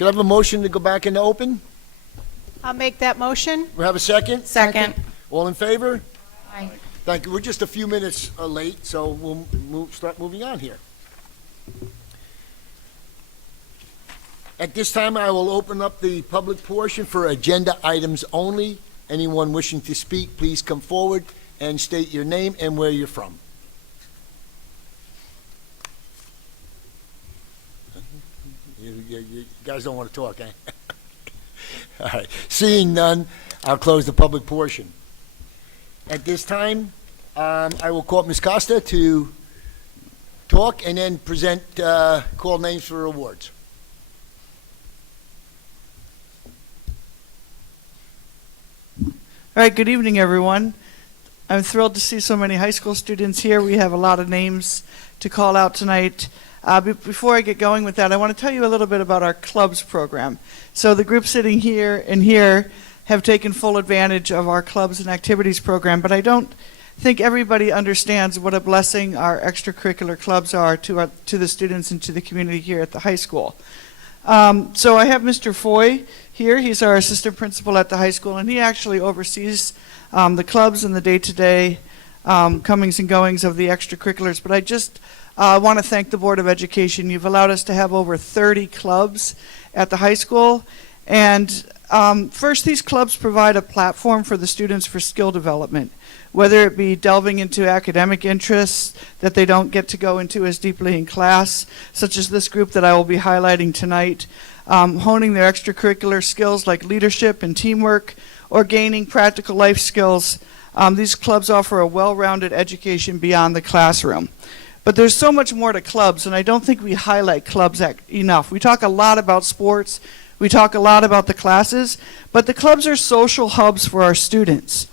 Can I have a motion to go back into open? I'll make that motion. We have a second? Second. All in favor? Aye. Thank you. We're just a few minutes late, so we'll start moving on here. At this time, I will open up the public portion for agenda items only. Anyone wishing to speak, please come forward and state your name and where you're from. You guys don't want to talk, eh? All right. Seeing none, I'll close the public portion. At this time, I will call Ms. Costa to talk and then present, call names for awards. All right, good evening, everyone. I'm thrilled to see so many high school students here. We have a lot of names to call out tonight. Before I get going with that, I want to tell you a little bit about our clubs program. So the group sitting here and here have taken full advantage of our clubs and activities program, but I don't think everybody understands what a blessing our extracurricular clubs are to the students and to the community here at the high school. So I have Mr. Foy here. He's our assistant principal at the high school, and he actually oversees the clubs and the day-to-day comings and goings of the extracurriculars. But I just want to thank the Board of Education. You've allowed us to have over 30 clubs at the high school. And first, these clubs provide a platform for the students for skill development, whether it be delving into academic interests that they don't get to go into as deeply in class, such as this group that I will be highlighting tonight, honing their extracurricular skills like leadership and teamwork, or gaining practical life skills. These clubs offer a well-rounded education beyond the classroom. But there's so much more to clubs, and I don't think we highlight clubs enough. We talk a lot about sports, we talk a lot about the classes, but the clubs are social hubs for our students.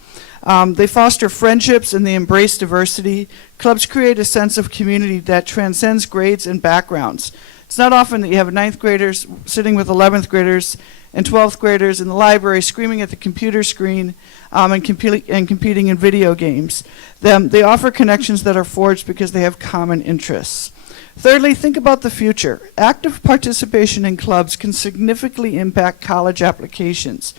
They foster friendships and they embrace diversity. Clubs create a sense of community that transcends grades and backgrounds. It's not often that you have 9th graders sitting with 11th graders and 12th graders in the library screaming at the computer screen and competing in video games. They offer connections that are forged because they have common interests. Thirdly, think about the future. Active participation in clubs can significantly impact college applications.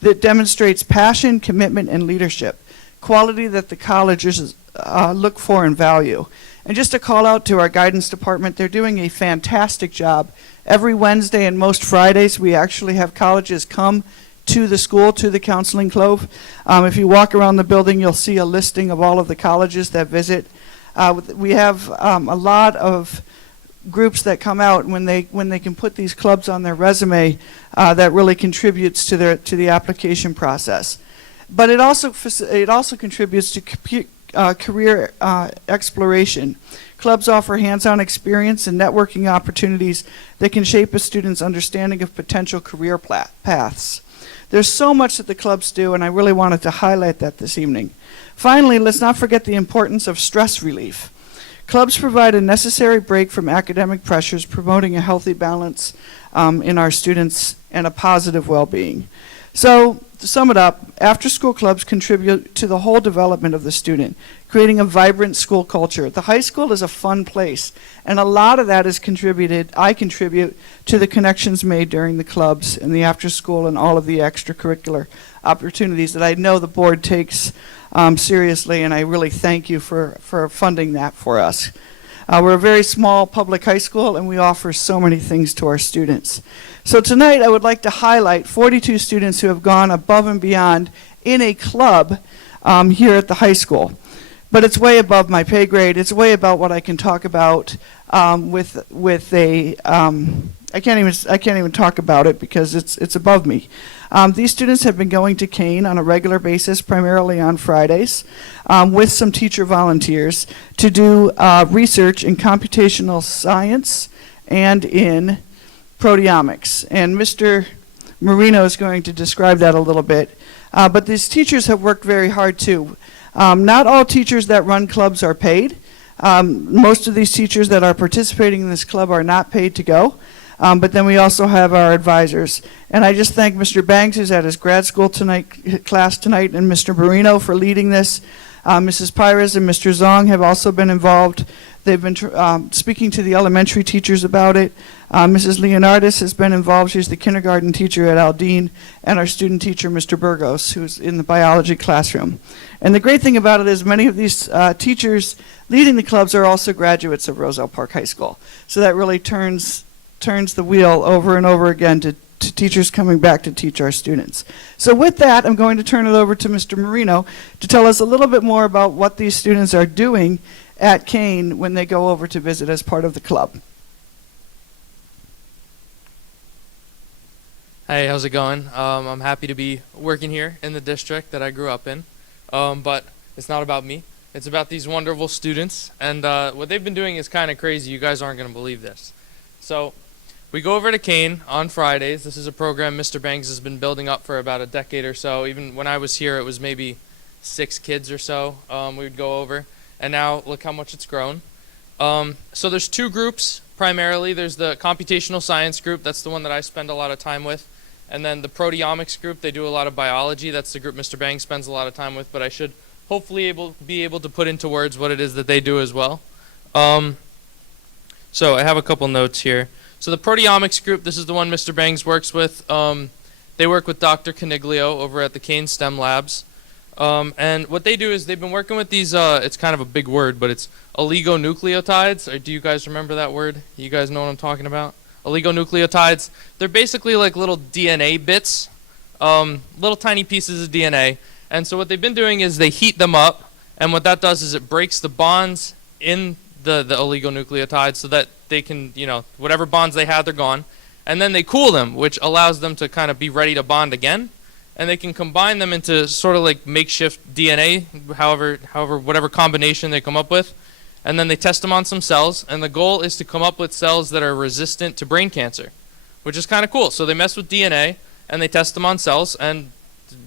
That demonstrates passion, commitment, and leadership, quality that the colleges look for and value. And just a call out to our guidance department, they're doing a fantastic job. Every Wednesday and most Fridays, we actually have colleges come to the school, to the counseling club. If you walk around the building, you'll see a listing of all of the colleges that visit. We have a lot of groups that come out when they can put these clubs on their resume, that really contributes to the application process. But it also contributes to career exploration. Clubs offer hands-on experience and networking opportunities that can shape a student's understanding of potential career paths. There's so much that the clubs do, and I really wanted to highlight that this evening. Finally, let's not forget the importance of stress relief. Clubs provide a necessary break from academic pressures, promoting a healthy balance in our students and a positive well-being. So, to sum it up, after-school clubs contribute to the whole development of the student, creating a vibrant school culture. The high school is a fun place, and a lot of that is I contribute to the connections made during the clubs and the after-school and all of the extracurricular opportunities that I know the board takes seriously, and I really thank you for funding that for us. We're a very small public high school, and we offer so many things to our students. So tonight I would like to highlight 42 students who have gone above and beyond in a club here at the high school. But it's way above my pay grade. It's way about what I can talk about with a I can't even talk about it because it's above me. These students have been going to Kane on a regular basis, primarily on Fridays, with some teacher volunteers to do research in computational science and in proteomics. And Mr. Marino is going to describe that a little bit. But these teachers have worked very hard too. Not all teachers that run clubs are paid. Most of these teachers that are participating in this club are not paid to go. But then we also have our advisors. And I just thank Mr. Banks, who's at his grad school class tonight, and Mr. Marino for leading this. Mrs. Pires and Mr. Zong have also been involved. They've been speaking to the elementary teachers about it. Mrs. Leonardis has been involved. She's the kindergarten teacher at Aldine, and our student teacher, Mr. Burgos, who's in the biology classroom. And the great thing about it is many of these teachers leading the clubs are also graduates of Roselle Park High School. So that really turns the wheel over and over again to teachers coming back to teach our students. So with that, I'm going to turn it over to Mr. Marino to tell us a little bit more about what these students are doing at Kane when they go over to visit as part of the club. Hey, how's it going? I'm happy to be working here in the district that I grew up in, but it's not about me. It's about these wonderful students, and what they've been doing is kind of crazy. You guys aren't going to believe this. So we go over to Kane on Fridays. This is a program Mr. Bangs has been building up for about a decade or so. Even when I was here, it was maybe 6 kids or so we would go over, and now look how much it's grown. So there's 2 groups primarily. There's the computational science group. That's the one that I spend a lot of time with. And then the proteomics group, they do a lot of biology. That's the group Mr. Bangs spends a lot of time with, but I should hopefully be able to put into words what it is that they do as well. So I have a couple notes here. So the proteomics group, this is the one Mr. Bangs works with. They work with Dr. Caniglio over at the Kane STEM Labs. And what they do is they've been working with these, it's kind of a big word, but it's oligonucleotides. Or do you guys remember that word? You guys know what I'm talking about? Oligonucleotides. They're basically like little DNA bits, little tiny pieces of DNA. And so what they've been doing is they heat them up, and what that does is it breaks the bonds in the oligonucleotides so that they can, whatever bonds they had, they're gone. And then they cool them, which allows them to kind of be ready to bond again. And they can combine them into sort of like makeshift DNA, whatever combination they come up with. And then they test them on some cells, and the goal is to come up with cells that are resistant to brain cancer, which is kind of cool. So they mess with DNA, and they test them on cells, and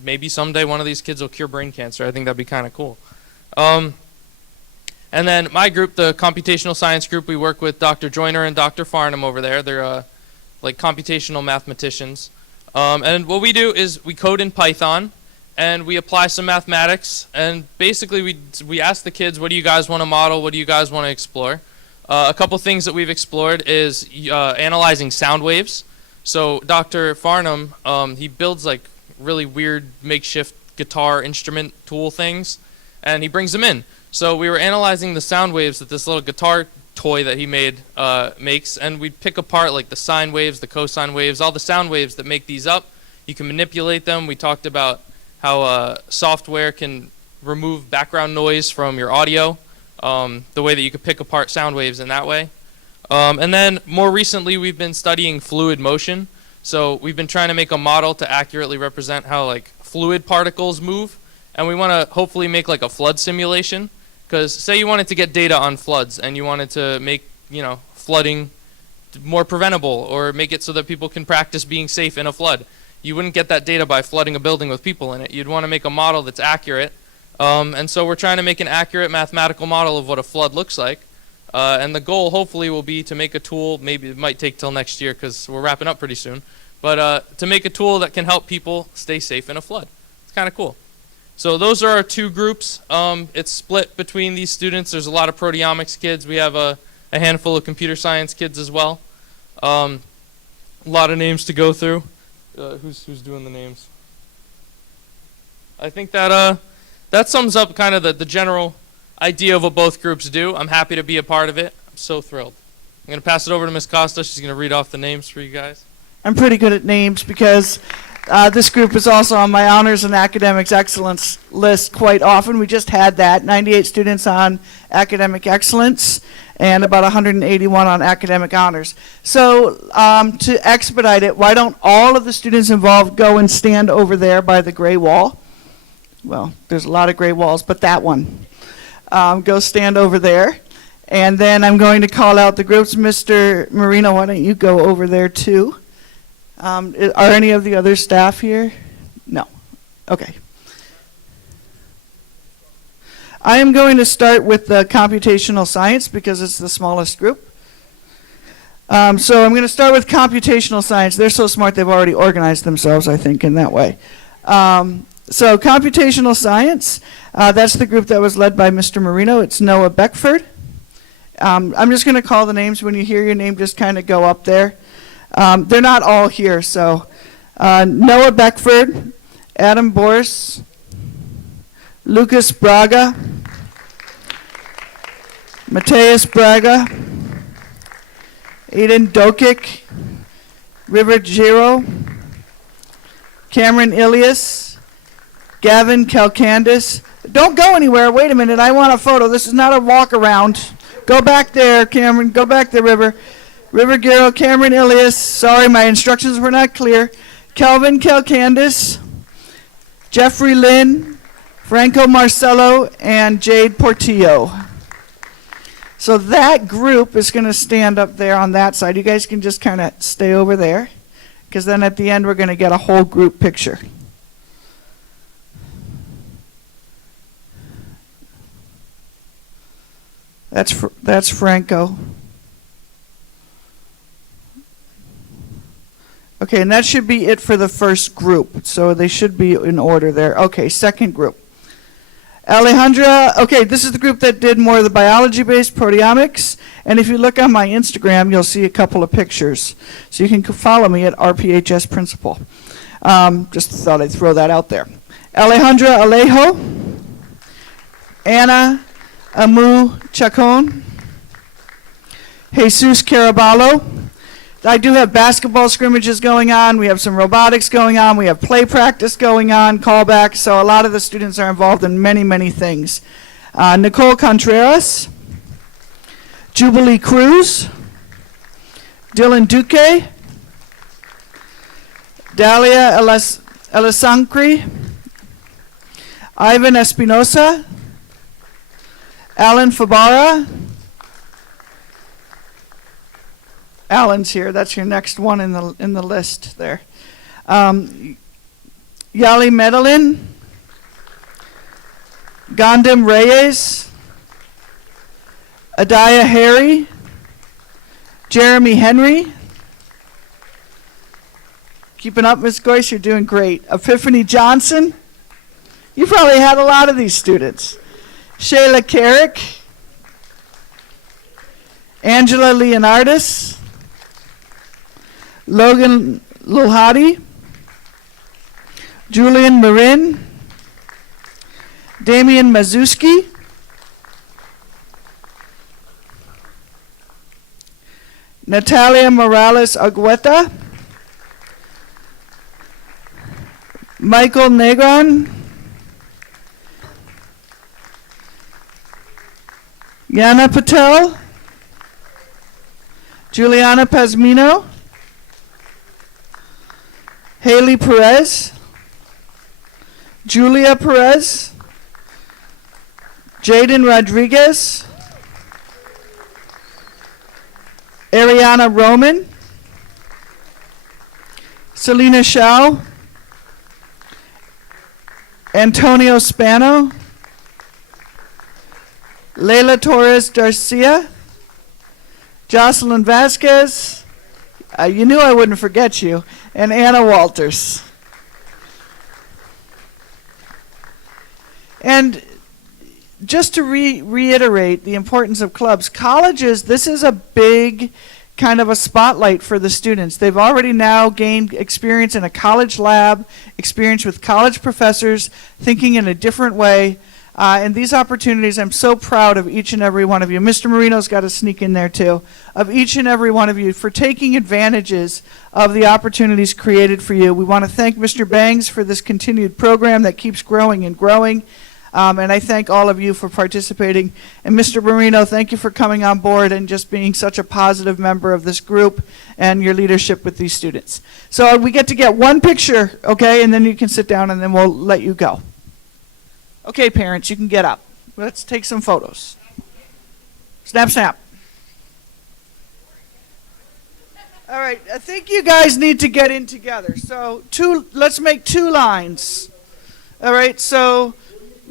maybe someday one of these kids will cure brain cancer. I think that'd be kind of cool. And then my group, the computational science group, we work with Dr. Joyner and Dr. Farnham over there. They're like computational mathematicians. And what we do is we code in Python, and we apply some mathematics, and basically we ask the kids, what do you guys want to model, what do you guys want to explore? A couple things that we've explored is analyzing sound waves. So Dr. Farnham, he builds like really weird makeshift guitar instrument tool things, and he brings them in. So we were analyzing the sound waves that this little guitar toy that he made makes, and we pick apart like the sine waves, the cosine waves, all the sound waves that make these up. You can manipulate them. We talked about how software can remove background noise from your audio, the way that you could pick apart sound waves in that way. And then more recently we've been studying fluid motion. So we've been trying to make a model to accurately represent how like fluid particles move, and we want to hopefully make like a flood simulation. Because say you wanted to get data on floods and you wanted to make, flooding more preventable or make it so that people can practice being safe in a flood. You wouldn't get that data by flooding a building with people in it. You'd want to make a model that's accurate. And so we're trying to make an accurate mathematical model of what a flood looks like. And the goal hopefully will be to make a tool, maybe it might take till next year because we're wrapping up pretty soon, but to make a tool that can help people stay safe in a flood. It's kind of cool. So those are our 2 groups. It's split between these students. There's a lot of proteomics kids. We have a handful of computer science kids as well. A lot of names to go through. Who's doing the names? I think that that sums up kind of the general idea of what both groups do. I'm happy to be a part of it. I'm so thrilled. I'm going to pass it over to Ms. Costa. She's going to read off the names for you guys. I'm pretty good at names because this group is also on my honors and academics excellence list quite often. We just had that, 98 students on academic excellence and about 181 on academic honors. So to expedite it, why don't all of the students involved go and stand over there by the gray wall? Well, there's a lot of gray walls, but that one. Go stand over there. And then I'm going to call out the groups. Mr. Marino, why don't you go over there too? Are any of the other staff here? No. Okay. I am going to start with the computational science because it's the smallest group. So I'm going to start with computational science. They're so smart they've already organized themselves, I think, in that way. So computational science, that's the group that was led by Mr. Marino. It's Noah Beckford. I'm just going to call the names. When you hear your name, just kind of go up there. They're not all here, so Noah Beckford, Adam Boris, Lucas Braga, Mateus Braga, Aiden Dokic, River Giro, Cameron Ilias, Gavin Kalkandis. Don't go anywhere. Wait a minute. I want a photo. This is not a walk around. Go back there, Cameron. Go back there, River. River Giro, Cameron Ilias. Sorry, my instructions were not clear. Kelvin Kalkandis, Jeffrey Lynn, Franco Marcello, and Jade Portillo. So that group is going to stand up there on that side. You guys can just kind of stay over there, because then at the end we're going to get a whole group picture. That's Franco. Okay, and that should be it for the first group. So they should be in order there. Okay, second group. Alejandra, okay, this is the group that did more of the biology-based proteomics. And if you look on my Instagram, you'll see a couple of pictures. So you can follow me at RPHS Principal. Just thought I'd throw that out there. Alejandra Alejo, Anna Amu Chacon, Jesus Caraballo. I do have basketball scrimmages going on. We have some robotics going on. We have play practice going on, callbacks. So a lot of the students are involved in many, many things. Nicole Contreras, Jubilee Cruz, Dylan Duque, Dalia Elisancri, Ivan Espinosa, Alan Fabara. Alan's here. That's your next one in the list there. Yali Medellin, Gandhim Reyes, Adaya Harry, Jeremy Henry. Keeping up, Ms. Goyce, you're doing great. Epiphany Johnson. You probably had a lot of these students. Shayla Carrick, Angela Leonardis, Logan Lohadi, Julian Marin, Damian Mazuski, Natalia Morales Agueta, Michael Negron, Yana Patel, Juliana Pazmino, Haley Perez, Julia Perez, Jaden Rodriguez, Ariana Roman, Selena Shao, Antonio Spano, Leila Torres Garcia, Jocelyn Vasquez, you knew I wouldn't forget you, and Anna Walters. And just to reiterate the importance of clubs, colleges, this is a big kind of a spotlight for the students. They've already now gained experience in a college lab, experience with college professors, thinking in a different way. And these opportunities, I'm so proud of each and every one of you. Mr. Marino's got to sneak in there too. Of each and every one of you for taking advantages of the opportunities created for you. We want to thank Mr. Bangs for this continued program that keeps growing and growing. And I thank all of you for participating. And Mr. Marino, thank you for coming on board and just being such a positive member of this group and your leadership with these students. So we get to get one picture, okay, and then you can sit down and then we'll let you go. Okay, parents, you can get up. Let's take some photos. Snap, snap. All right, I think you guys need to get in together. So let's make two lines. All right, so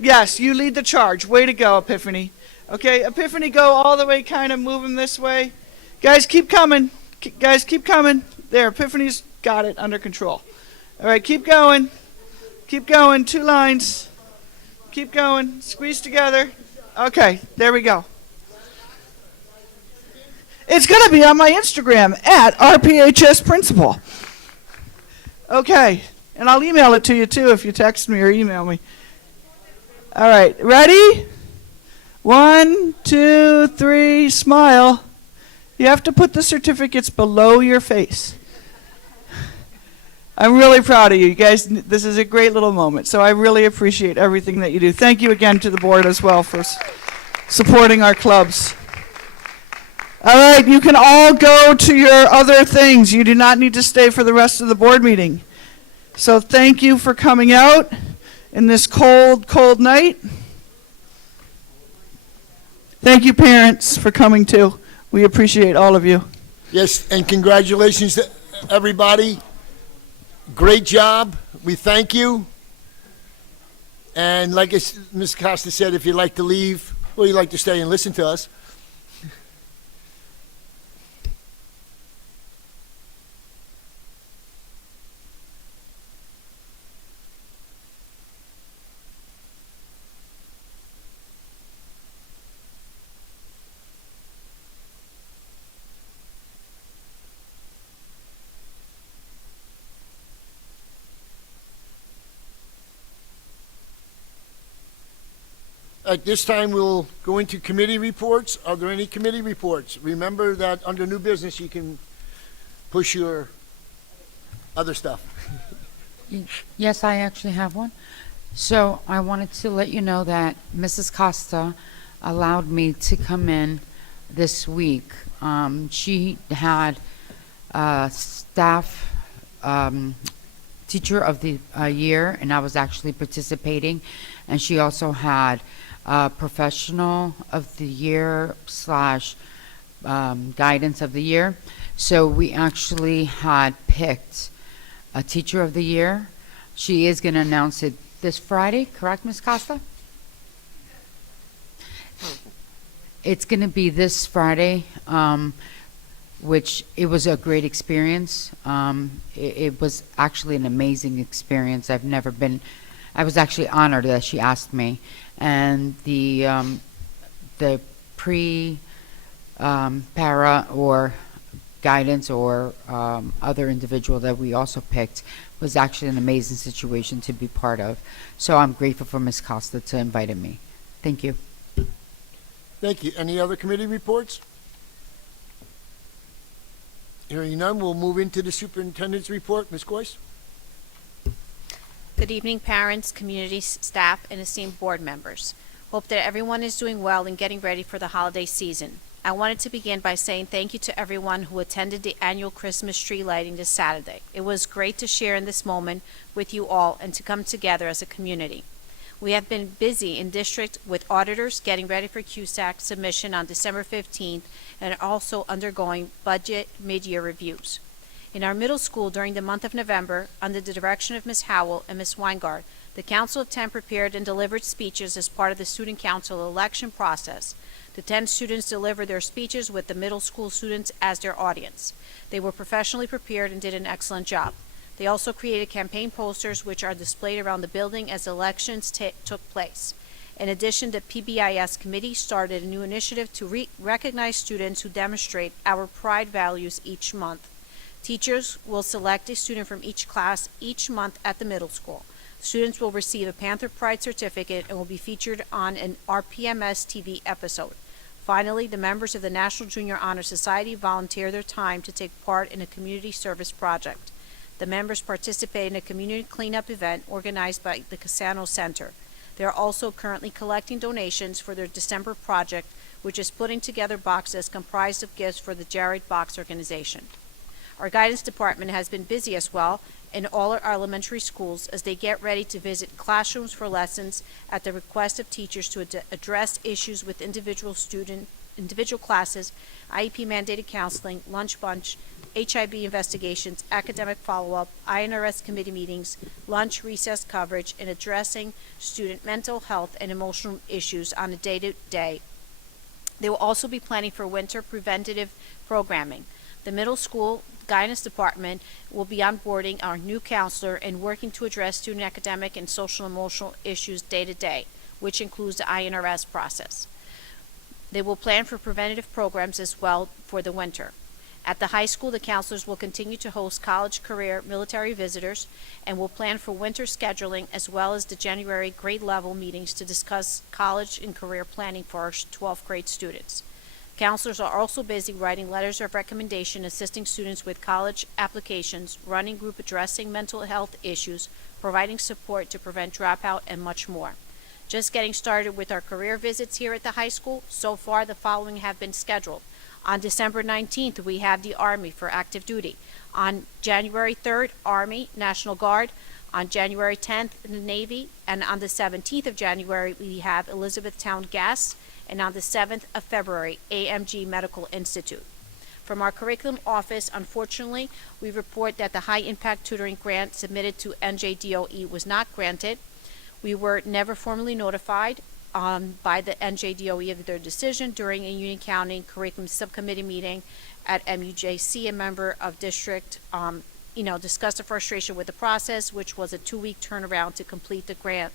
yes, you lead the charge. Way to go, Epiphany. Okay, Epiphany, go all the way, kind of move them this way. Guys, keep coming. Guys, keep coming. There, Epiphany's got it under control. All right, keep going. Keep going, 2 lines. Keep going, squeeze together. Okay, there we go. It's going to be on my Instagram, at RPHS Principal. Okay, and I'll email it to you too if you text me or email me. All right, ready? 1, 2, 3, smile. You have to put the certificates below your face. I'm really proud of you. You guys, this is a great little moment, so I really appreciate everything that you do. Thank you again to the board as well for supporting our clubs. All right, you can all go to your other things. You do not need to stay for the rest of the board meeting. So thank you for coming out in this cold, cold night. Thank you, parents, for coming too. We appreciate all of you. Yes, and congratulations to everybody. Great job. We thank you. And like Ms. Costa said, if you'd like to leave, or you'd like to stay and listen to us, at this time, we'll go into committee reports. Are there any committee reports? Remember that under new business, you can push your other stuff. Yes, I actually have one. So I wanted to let you know that Mrs. Costa allowed me to come in this week. She had staff teacher of the year, and I was actually participating. And she also had professional of the year / guidance of the year. So we actually had picked a teacher of the year. She is going to announce it this Friday, correct, Ms. Costa? It's going to be this Friday, which it was a great experience. It was actually an amazing experience. I was actually honored that she asked me. And the para or guidance or other individual that we also picked was actually an amazing situation to be part of. So I'm grateful for Ms. Costa to invite me. Thank you. Thank you. Any other committee reports? Hearing none, we'll move into the superintendent's report. Ms. Coyce? Good evening, parents, community staff, and esteemed board members. Hope that everyone is doing well and getting ready for the holiday season. I wanted to begin by saying thank you to everyone who attended the annual Christmas tree lighting this Saturday. It was great to share in this moment with you all and to come together as a community. We have been busy in district with auditors getting ready for CUSAC submission on December 15th and also undergoing budget mid-year reviews. In our middle school during the month of November, under the direction of Ms. Howell and Ms. Weingart, the Council of 10 prepared and delivered speeches as part of the Student Council election process. The 10 students delivered their speeches with the middle school students as their audience. They were professionally prepared and did an excellent job. They also created campaign posters which are displayed around the building as elections took place. In addition, the PBIS committee started a new initiative to recognize students who demonstrate our pride values each month. Teachers will select a student from each class each month at the middle school. Students will receive a Panther Pride certificate and will be featured on an RPMS TV episode. Finally, the members of the National Junior Honor Society volunteer their time to take part in a community service project. The members participate in a community cleanup event organized by the Cassano Center. They are also currently collecting donations for their December project, which is putting together boxes comprised of gifts for the Jared Box organization. Our guidance department has been busy as well in all our elementary schools as they get ready to visit classrooms for lessons at the request of teachers to address issues with individual classes, IEP mandated counseling, lunch bunch, HIB investigations, academic follow-up, INRS committee meetings, lunch recess coverage, and addressing student mental health and emotional issues on a day-to-day. They will also be planning for winter preventative programming. The middle school Guidance Department will be onboarding our new counselor and working to address student academic and social and emotional issues day to day, which includes the INRS process. They will plan for preventative programs as well for the winter. At the high school, the counselors will continue to host college, career, military visitors, and will plan for winter scheduling as well as the January grade level meetings to discuss college and career planning for our 12th grade students. Counselors are also busy writing letters of recommendation, assisting students with college applications, running group addressing mental health issues, providing support to prevent dropout, and much more. Just getting started with our career visits here at the high school. So far, the following have been scheduled. On December 19th, we have the Army for active duty. On January 3rd, Army, National Guard. On January 10th, the Navy. And on the 17th of January, we have Elizabethtown Gas. And on the 7th of February, AMG Medical Institute. From our curriculum office, unfortunately, we report that the high impact tutoring grant submitted to NJDOE was not granted. We were never formally notified by the NJDOE of their decision during a Union County Curriculum Subcommittee meeting at MUJC. A member of district, discussed the frustration with the process, which was a 2-week turnaround to complete the grant.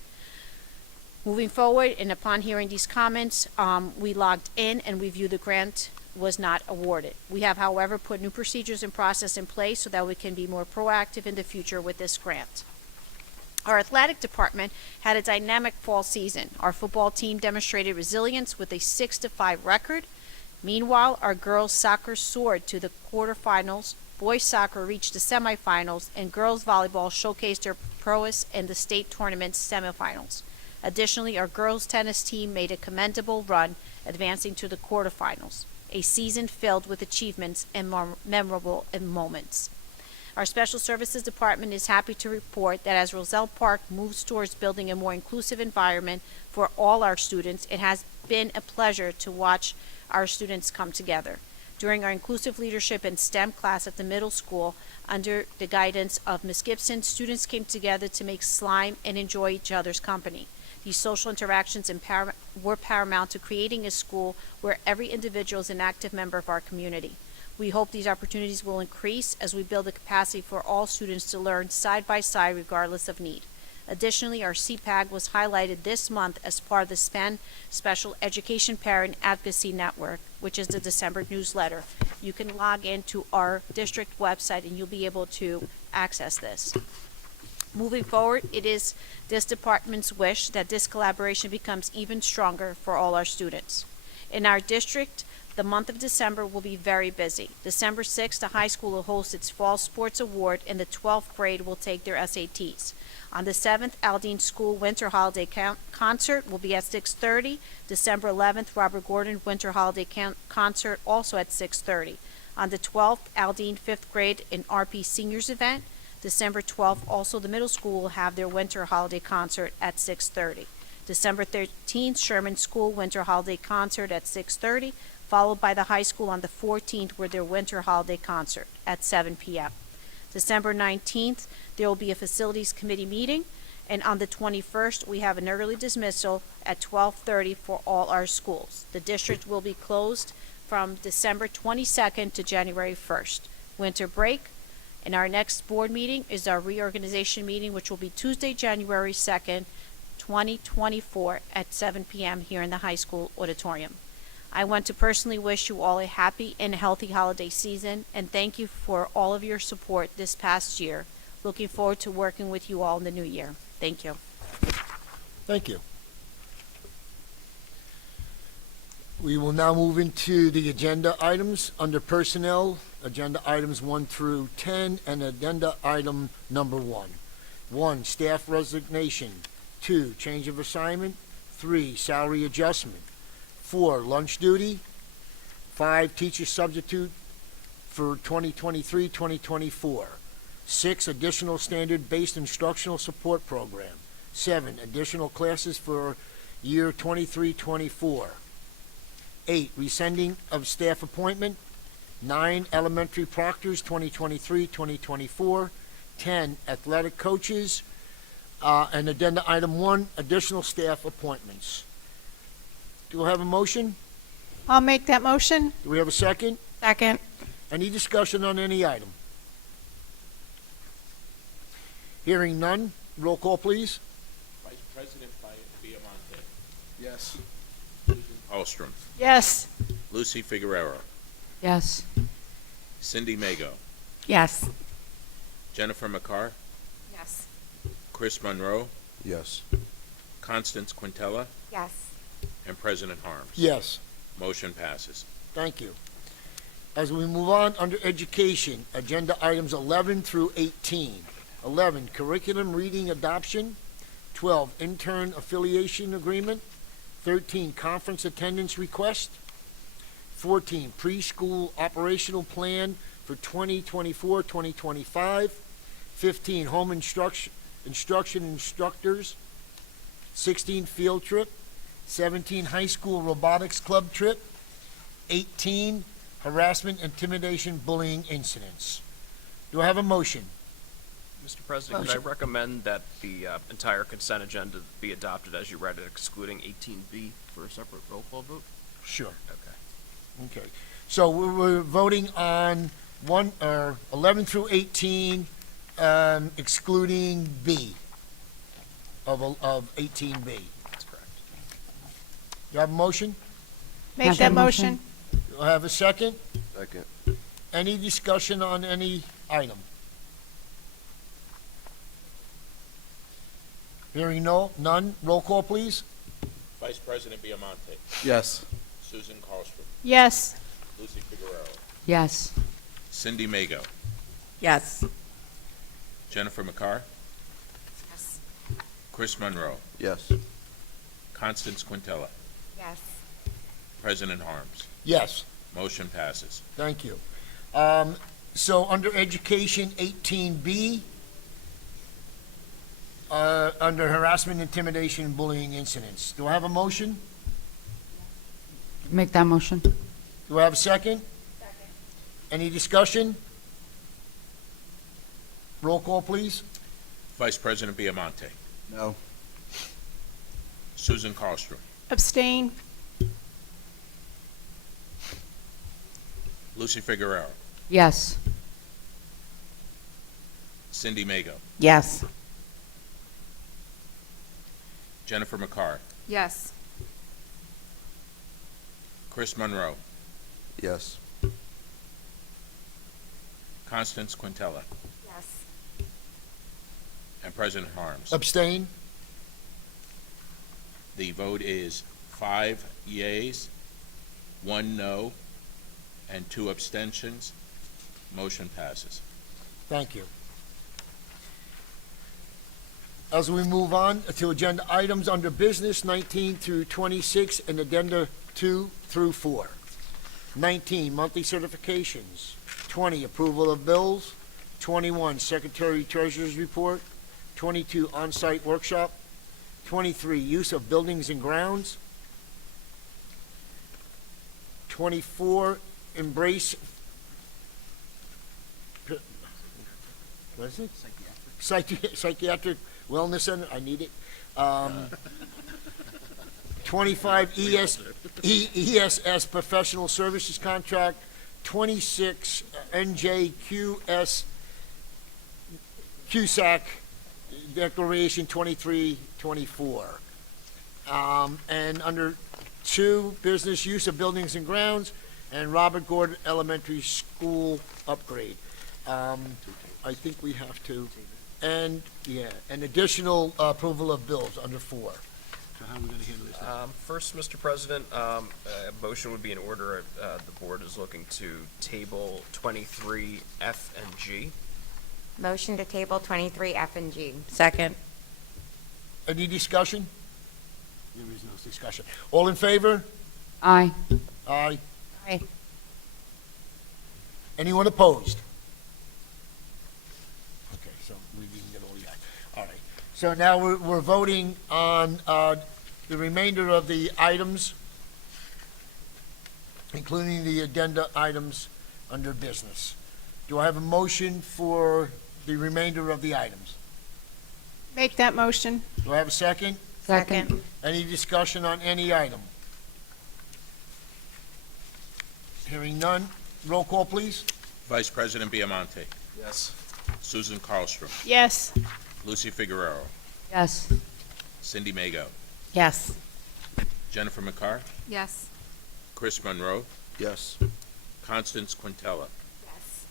Moving forward, and upon hearing these comments, we logged in and we viewed the grant was not awarded. We have, however, put new procedures and process in place so that we can be more proactive in the future with this grant. Our athletic department had a dynamic fall season. Our football team demonstrated resilience with a 6-5 record. Meanwhile, our girls soccer soared to the quarterfinals, boys soccer reached the semifinals, and girls volleyball showcased their prowess in the state tournament semifinals. Additionally, our girls tennis team made a commendable run, advancing to the quarterfinals, a season filled with achievements and memorable moments. Our Special Services Department is happy to report that as Roselle Park moves towards building a more inclusive environment for all our students, it has been a pleasure to watch our students come together. During our Inclusive Leadership and STEM class at the middle school, under the guidance of Ms. Gibson, students came together to make slime and enjoy each other's company. These social interactions were paramount to creating a school where every individual is an active member of our community. We hope these opportunities will increase as we build the capacity for all students to learn side by side regardless of need. Additionally, our CPAG was highlighted this month as part of the SPEN Special Education Parent Advocacy Network, which is the December newsletter. You can log into our district website and you'll be able to access this. Moving forward, it is this department's wish that this collaboration becomes even stronger for all our students. In our district, the month of December will be very busy. December 6th, the high school will host its Fall Sports Award, and the 12th grade will take their SATs. On the 7th, Aldine School Winter Holiday Concert will be at 6:30. December 11th, Robert Gordon Winter Holiday Concert, also at 6:30. On the 12th, Aldine 5th grade and RP Seniors event. December 12th, also the middle school will have their Winter Holiday Concert at 6:30. December 13th, Sherman School Winter Holiday Concert at 6:30. Followed by the high school on the 14th with their winter holiday concert at 7 p.m. December 19th, there will be a facilities committee meeting, and on the 21st, we have an early dismissal at 12:30 for all our schools. The district will be closed from December 22nd to January 1st. Winter break, and our next board meeting is our reorganization meeting, which will be Tuesday, January 2nd, 2024 at 7 p.m. here in the high school auditorium. I want to personally wish you all a happy and healthy holiday season, and thank you for all of your support this past year. Looking forward to working with you all in the new year. Thank you. Thank you. We will now move into the agenda items. Under personnel, agenda items 1 through 10, and addenda item number 1. 1, staff resignation. 2, change of assignment. 3, salary adjustment. 4, lunch duty. 5, teacher substitute for 2023-2024. 6, additional standard-based instructional support program. 7, additional classes for year 23-24. 8, rescinding of staff appointment. 9, elementary proctors 2023-2024. 10, athletic coaches. And addenda item 1, additional staff appointments. Do I have a motion? I'll make that motion. Do we have a second? Second. Any discussion on any item? Hearing none, roll call, please. Vice President Viamonte. Yes. Susan Carlstrom. Yes. Lucy Figueroa. Yes. Cindy Mago. Yes. Jennifer McCarr. Yes. Chris Monroe. Yes. Constance Quintella. Yes. And President Harms. Yes. Motion passes. Thank you. As we move on, under education, agenda items 11 through 18. 11, curriculum reading adoption. 12, intern affiliation agreement. 13, conference attendance request. 14, preschool operational plan for 2024-2025. 15, home instruction instructors. 16, field trip. 17, high school robotics club trip. 18, harassment, intimidation, bullying incidents. Do I have a motion? Mr. President, could I recommend that the entire consent agenda be adopted as you read it, excluding 18B for a separate roll call vote? Sure. Okay. Okay. So we're voting on 11 through 18, excluding B of 18B. That's correct. Do you have a motion? Make Have that a motion. motion. Do I have a second? Second. Any discussion on any item? Hearing none, roll call, please. Vice President Viamonte. Yes. Susan Carlstrom. Yes. Lucy Figueroa. Yes. Cindy Mago. Yes. Jennifer McCarr. Yes. Chris Monroe. Yes. Constance Quintella. Yes. President Harms. Yes. Motion passes. Thank you. So under education, 18B, under harassment, intimidation, and bullying incidents. Do I have a motion? Make that motion. Do I have a second? Second. Any discussion? Roll call, please. Vice President Viamonte. No. Susan Carlstrom. Abstain. Lucy Figueroa. Yes. Cindy Mago. Yes. Jennifer McCarr. Yes. Chris Monroe. Yes. Constance Quintella. Yes. And President Harms. Abstain? The vote is 5 yeas, 1 no, and 2 abstentions. Motion passes. Thank you. As we move on to agenda items under business, 19 through 26, and addenda 2 through 4. 19, monthly certifications. 20, approval of bills. 21, secretary treasurer's report. 22, on-site workshop. 23, use of buildings and grounds. 24, embrace. What is it? Psychiatric Wellness Center, I need it. 25, ESS Professional Services Contract. 26, NJQS, CUSAC Declaration 2324. And under 2, business use of buildings and grounds, and Robert Gordon Elementary School upgrade. I think we have to, and additional approval of bills under 4. So how are we gonna handle this? First, Mr. President, a motion would be in order. The board is looking to table 23F and G. Motion to table 23F and G. Second. Any discussion? There is no discussion. All in favor? Aye. Aye. Aye. Anyone opposed? Okay, so we didn't get all that. All right. So now we're voting on the remainder of the items, including the addenda items under business. Do I have a motion for the remainder of the items? Make that motion. Do I have a second? Second. Any discussion on any item? Hearing none. Roll call, please. Vice President Viamonte. Yes. Susan Carlstrom. Yes. Lucy Figueroa, Yes. Cindy Mago, Yes. Jennifer McCarr, Yes. Chris Monroe, Yes. Constance Quintella, Yes.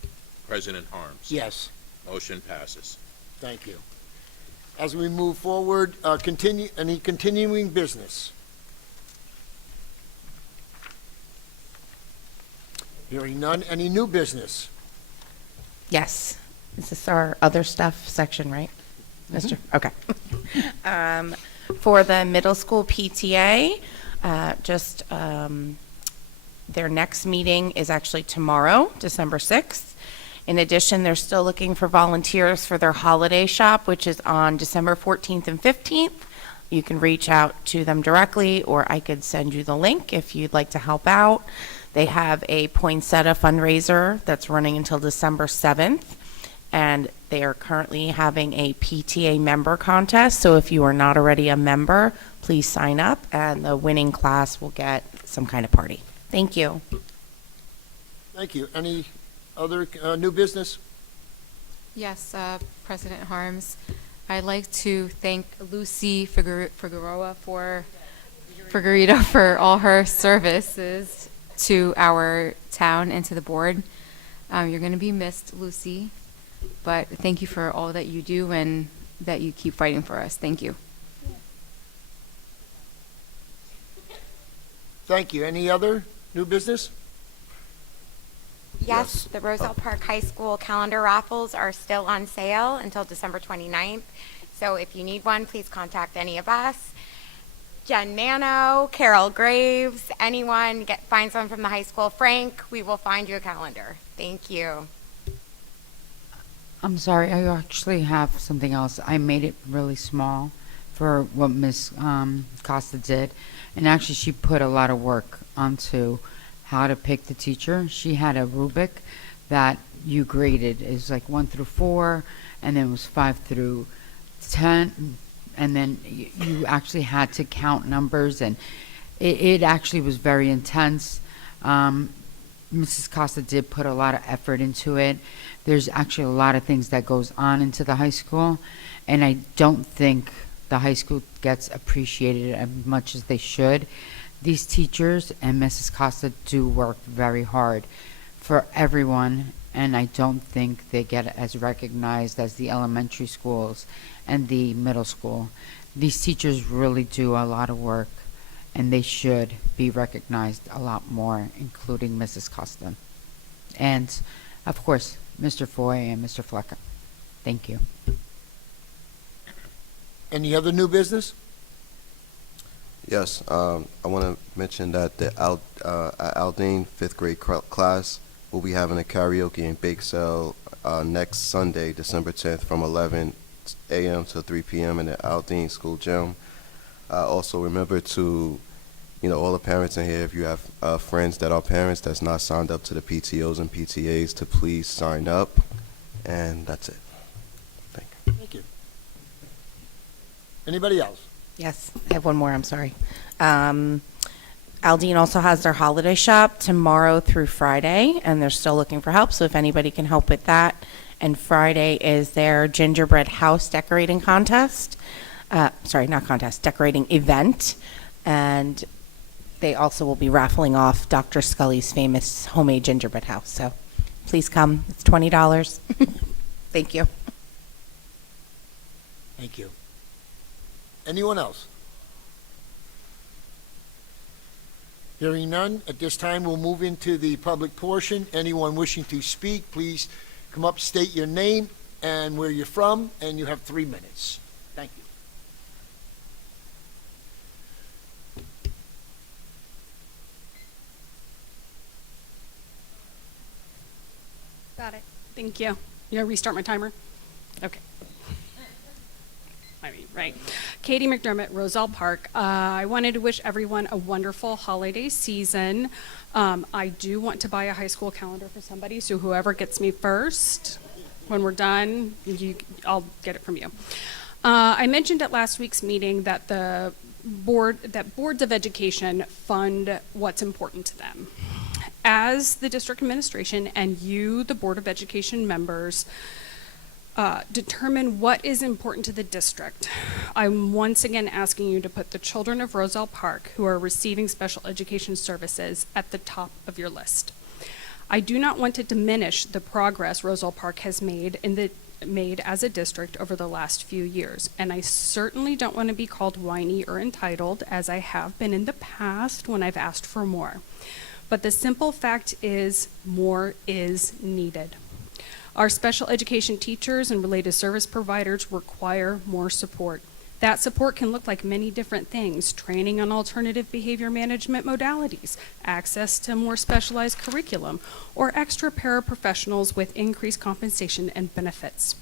President Harms. Yes. Motion passes. Thank you. As we move forward, any continuing business? Hearing none, any new business? Yes. Is this our other stuff section, right? Mister? Okay. For the middle school PTA, their next meeting is actually tomorrow, December 6th. In addition, they're still looking for volunteers for their holiday shop, which is on December 14th and 15th. You can reach out to them directly, or I could send you the link if you'd like to help out. They have a poinsettia fundraiser that's running until December 7th, and they are currently having a PTA member contest. So if you are not already a member, please sign up, and the winning class will get some kind of party. Thank you. Thank you. Any other new business? Yes, President Harms, I'd like to thank Lucy Figueroa for all her services to our town and to the board. You're going to be missed, Lucy, but thank you for all that you do and that you keep fighting for us. Thank you. Thank you. Any other new business? Yes, the Roselle Park High School calendar raffles are still on sale until December 29th. So if you need one, please contact any of us. Jen Mano, Carol Graves, anyone, find someone from the high school. Frank, we will find you a calendar. Thank you. I'm sorry, I actually have something else. I made it really small for what Miss Costa did. And actually, she put a lot of work onto how to pick the teacher. She had a rubric that you graded. It was like 1 through 4, and then it was 5 through 10. And then you actually had to count numbers, and it actually was very intense. Mrs. Costa did put a lot of effort into it. There's actually a lot of things that goes on into the high school, and I don't think the high school gets appreciated as much as they should. These teachers and Mrs. Costa do work very hard for everyone, and I don't think they get as recognized as the elementary schools and the middle school. These teachers really do a lot of work, and they should be recognized a lot more, including Mrs. Costa. And, of course, Mr. Foy and Mr. Flecker. Thank you. Any other new business? Yes, I want to mention that the Aldine 5th grade class will be having a karaoke and bake sale next Sunday, December 10th, from 11 a.m. to 3 p.m. in the Aldine School Gym. Also, remember to, all the parents in here, if you have friends that are parents that's not signed up to the PTOs and PTAs, to please sign up. And that's it. Thank you. Thank you. Anybody else? Yes, I have one more, I'm sorry. Aldine also has their holiday shop tomorrow through Friday, and they're still looking for help, so if anybody can help with that. And Friday is their gingerbread house decorating contest. Decorating event. And they also will be raffling off Dr. Scully's famous homemade gingerbread house. So please come. It's $20. Thank you. Thank you. Anyone else? Hearing none, at this time we'll move into the public portion. Anyone wishing to speak, please come up, state your name and where you're from, and you have 3 minutes. Thank you. Got it. Thank you. You gonna restart my timer? Okay. Right. Katie McDermott, Roselle Park. I wanted to wish everyone a wonderful holiday season. I do want to buy a high school calendar for somebody, so whoever gets me first, when we're done, I'll get it from you. I mentioned at last week's meeting that boards of education fund what's important to them. As the district administration and you, the Board of Education members, determine what is important to the district. I'm once again asking you to put the children of Roselle Park who are receiving special education services at the top of your list. I do not want to diminish the progress Roselle Park has made as a district over the last few years, and I certainly don't want to be called whiny or entitled, as I have been in the past when I've asked for more. But the simple fact is, more is needed. Our special education teachers and related service providers require more support. That support can look like many different things: training on alternative behavior management modalities, access to more specialized curriculum, or extra paraprofessionals with increased compensation and benefits.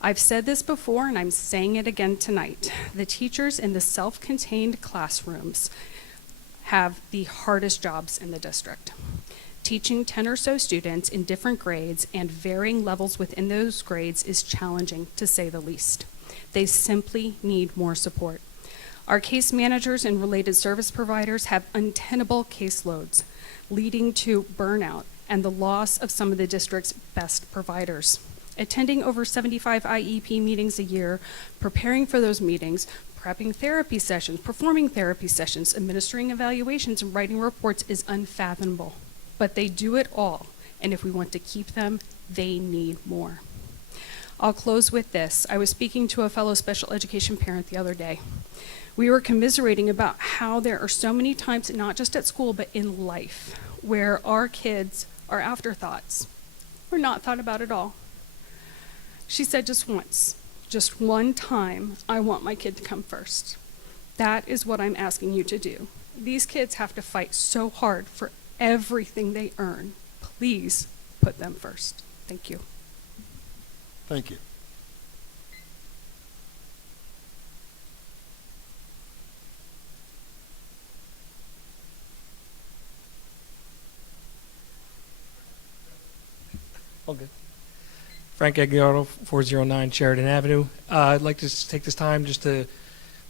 I've said this before and I'm saying it again tonight. The teachers in the self-contained classrooms have the hardest jobs in the district. Teaching 10 or so students in different grades and varying levels within those grades is challenging, to say the least. They simply need more support. Our case managers and related service providers have untenable caseloads, leading to burnout and the loss of some of the district's best providers. Attending over 75 IEP meetings a year, preparing for those meetings, prepping therapy sessions, performing therapy sessions, administering evaluations, and writing reports is unfathomable. But they do it all, and if we want to keep them, they need more. I'll close with this. I was speaking to a fellow special education parent the other day. We were commiserating about how there are so many times, not just at school, but in life, where our kids are afterthoughts, or not thought about at all. She said just once, just one time, I want my kid to come first. That is what I'm asking you to do. These kids have to fight so hard for everything they earn. Please put them first. Thank you. Thank you. All good. Frank Aguiaro, 409 Sheridan Avenue. I'd like to take this time just to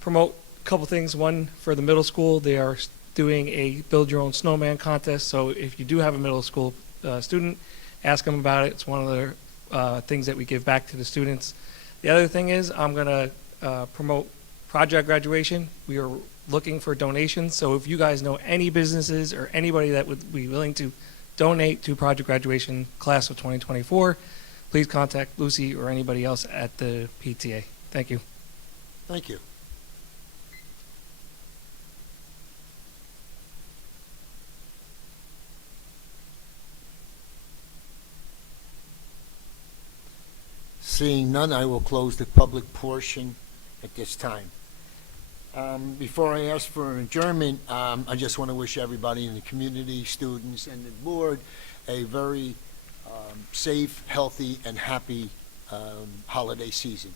promote a couple things. One, for the middle school, they are doing a build your own snowman contest. So if you do have a middle school student, ask them about it. It's one of the things that we give back to the students. The other thing is I'm going to promote project graduation. We are looking for donations. So if you guys know any businesses or anybody that would be willing to donate to project graduation class of 2024, please contact Lucy or anybody else at the PTA. Thank you. Thank you. Seeing none, I will close the public portion at this time. Before I ask for an adjournment, I just want to wish everybody in the community, students, and the board a very safe, healthy, and happy holiday season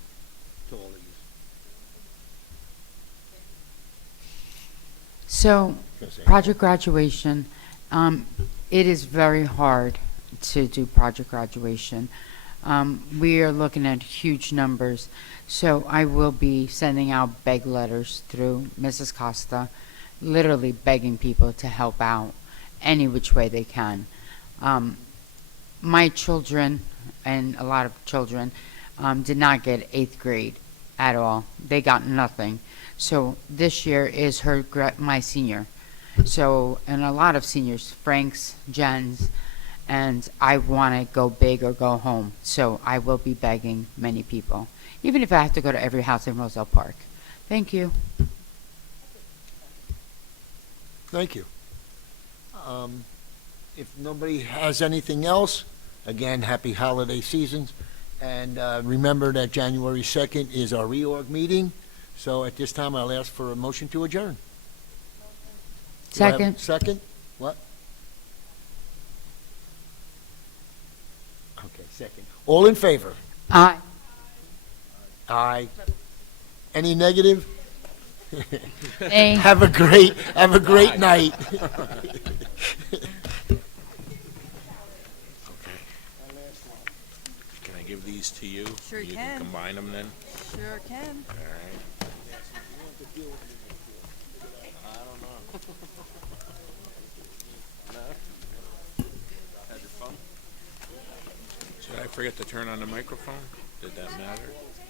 to all of you. So, project graduation, it is very hard to do project graduation. We are looking at huge numbers, so I will be sending out beg letters through Mrs. Costa, literally begging people to help out any which way they can. My children, and a lot of children, did not get 8th grade at all. They got nothing. So this year is my senior. So, and a lot of seniors, Frank's, Jen's, and I want to go big or go home. So I will be begging many people, even if I have to go to every house in Roselle Park. Thank you. Thank you. If nobody has anything else, again, happy holiday seasons. And remember that January 2nd is our reorg meeting. So at this time, I'll ask for a motion to adjourn. Do I have a Second. Second? What? Okay, second. All in favor? Aye. Aye. Any negative? Nay. Have a great night. Can I give these to you? Sure You can. combine them then? Sure can. All right. Did I forget to turn on the microphone? Did that matter?